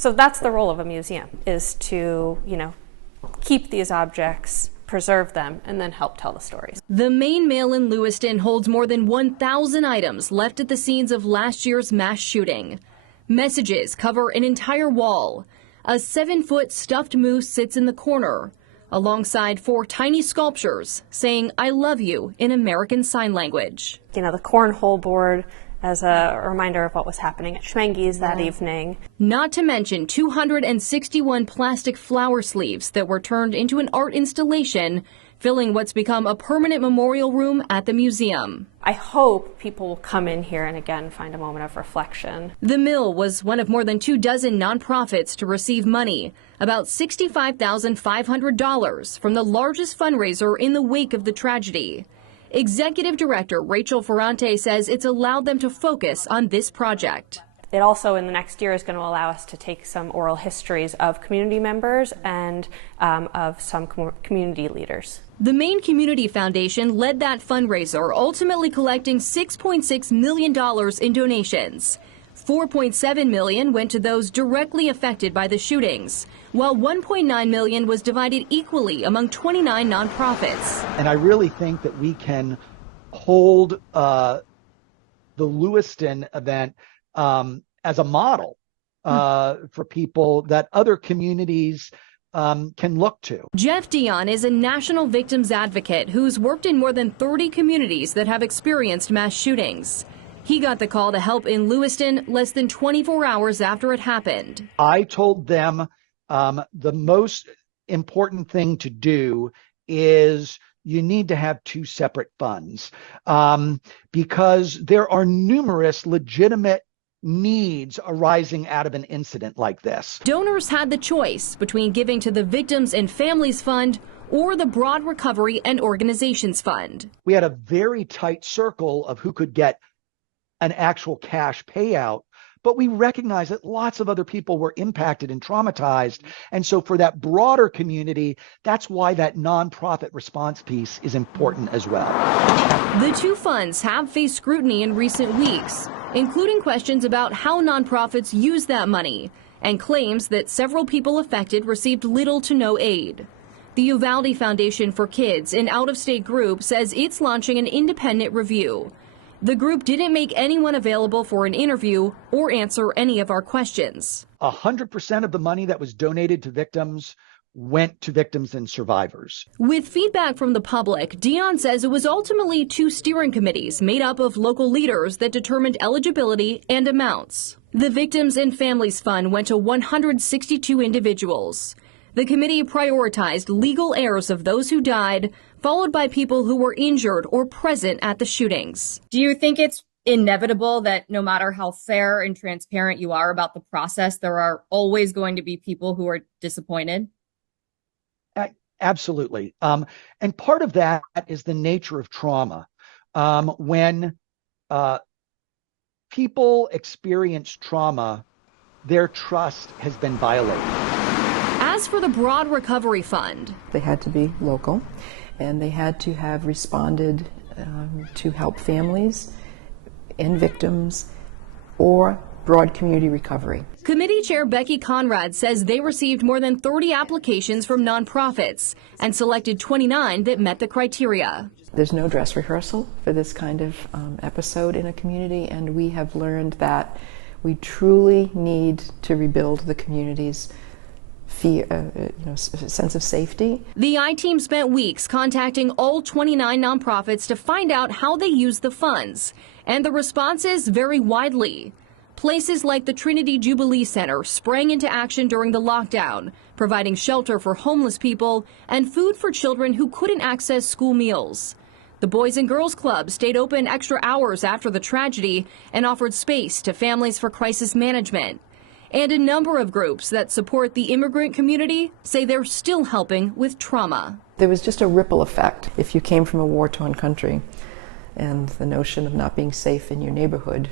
So that's the role of a museum, is to, keep these objects, preserve them, and then help tell the stories. The Maine Mail in Lewiston holds more than 1,000 items left at the scenes of last year's mass shooting. Messages cover an entire wall. A 7-foot stuffed moose sits in the corner, alongside 4 tiny sculptures saying, "I love you" in American Sign Language. The cornhole board as a reminder of what was happening at Schmenge's that evening. Not to mention 261 plastic flower sleeves that were turned into an art installation, filling what's become a permanent memorial room at the museum. I hope people will come in here and again find a moment of reflection. The Mill was one of more than 24 nonprofits to receive money, about $65,500 from the largest fundraiser in the wake of the tragedy. Executive Director Rachel Ferrante says it's allowed them to focus on this project. It also, in the next year, is going to allow us to take some oral histories of community members and of some community leaders. The Maine Community Foundation led that fundraiser, ultimately collecting $6.6 million in donations. $4.7 million went to those directly affected by the shootings, while $1.9 million was divided equally among 29 nonprofits. And I really think that we can hold the Lewiston event as a model for people that other communities can look to. Jeff Dion is a national victims advocate who's worked in more than 30 communities that have experienced mass shootings. He got the call to help in Lewiston less than 24 hours after it happened. I told them the most important thing to do is you need to have 2 separate funds because there are numerous legitimate needs arising out of an incident like this. Donors had the choice between giving to the Victims and Families Fund or the Broad Recovery and Organizations Fund. We had a very tight circle of who could get an actual cash payout, but we recognize that lots of other people were impacted and traumatized. And so for that broader community, that's why that nonprofit response piece is important as well. The 2 funds have faced scrutiny in recent weeks, including questions about how nonprofits use that money and claims that several people affected received little to no aid. The Uvalde Foundation for Kids, an out-of-state group, says it's launching an independent review. The group didn't make anyone available for an interview or answer any of our questions. 100% of the money that was donated to victims went to victims and survivors. With feedback from the public, Dion says it was ultimately 2 steering committees made up of local leaders that determined eligibility and amounts. The Victims and Families Fund went to 162 individuals. The committee prioritized legal heirs of those who died, followed by people who were injured or present at the shootings. Do you think it's inevitable that no matter how fair and transparent you are about the process, there are always going to be people who are disappointed? Absolutely. And part of that is the nature of trauma. When people experience trauma, their trust has been violated. As for the Broad Recovery Fund, they had to be local, and they had to have responded to help families and victims or broad community recovery. Committee Chair Becky Conrad says they received more than 30 applications from nonprofits and selected 29 that met the criteria. There's no dress rehearsal for this kind of episode in a community, and we have learned that we truly need to rebuild the community's sense of safety. The I-Team spent weeks contacting all 29 nonprofits to find out how they use the funds, and the responses vary widely. Places like the Trinity Jubilee Center sprang into action during the lockdown, providing shelter for homeless people and food for children who couldn't access school meals. The Boys and Girls Club stayed open extra hours after the tragedy and offered space to families for crisis management. And a number of groups that support the immigrant community say they're still helping with trauma. There was just a ripple effect. If you came from a war-torn country and the notion of not being safe in your neighborhood,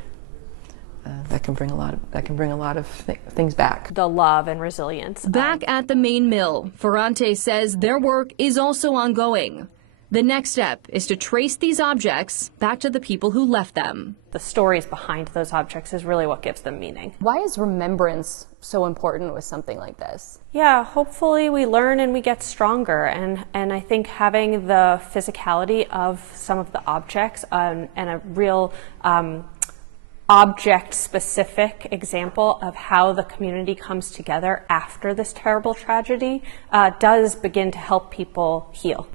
that can bring a lot of things back. The love and resilience. Back at the Maine Mill, Ferrante says their work is also ongoing. The next step is to trace these objects back to the people who left them. The stories behind those objects is really what gives them meaning. Why is remembrance so important with something like this? Yeah, hopefully we learn and we get stronger, and I think having the physicality of some of the objects and a real object-specific example of how the community comes together after this terrible tragedy does begin to help people heal.